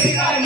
Amen.